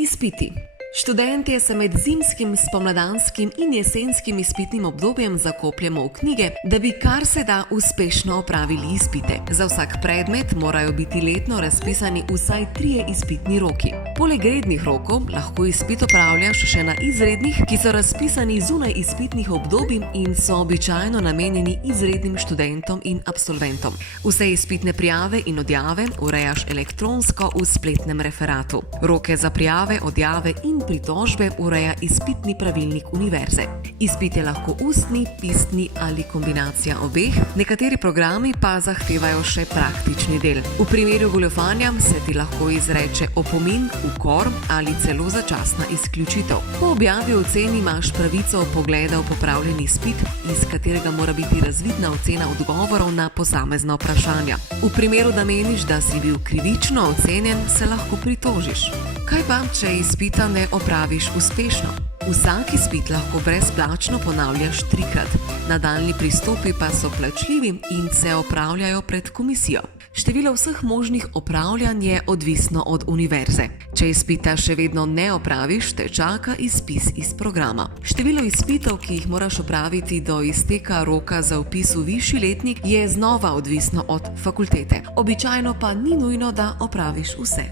Izpiti. Študentje se med zimskim, spomladanskim in jesenskim izpitnim obdobjem zakopljemo v knjige, da bi kar se da uspešno opravili izpite. Za vsak predmet morajo biti letno razpisani vsaj 3 izpitni roki. Poleg rednih rokov lahko izpit opravljaš še na izrednih, ki so razpisani zunaj izpitnih obdobij in so običajno namenjeni izrednim študentom in absolventom. Vse izpitne prijave in odjave urejaš elektronsko v spletnem referatu. Roke za prijave, odjave in pritožbe ureja izpitni pravilnik univerze. Izpit je lahko ustni, pisni ali kombinacija obeh, nekateri programi pa zahtevajo še praktični del. V primeru goljufanja se ti lahko izreče opomin, ukor ali celo začasna izključitev. Po objavi oceni imaš pravico vpogleda v popravljen izpit, iz katerega mora biti razvidna ocena odgovorov na posamezna vprašanja. V primeru, da meniš, da si bil krivično ocenjen, se lahko pritožiš. Kaj pa, če izpita ne opraviš uspešno? Vsak izpit lahko brezplačno ponavljaš 3-krat. Nadaljnji pristopi pa so plačljivi in se opravljajo pred komisijo. Število vseh možnih opravljanj je odvisno od univerze. Če izpita še vedno ne opraviš, te čaka izpis iz programa. Število izpitov, ki jih moraš opraviti do izteka roka za vpis v višji letnik, je znova odvisno od fakultete. Običajno pa ni nujno, da opraviš vse.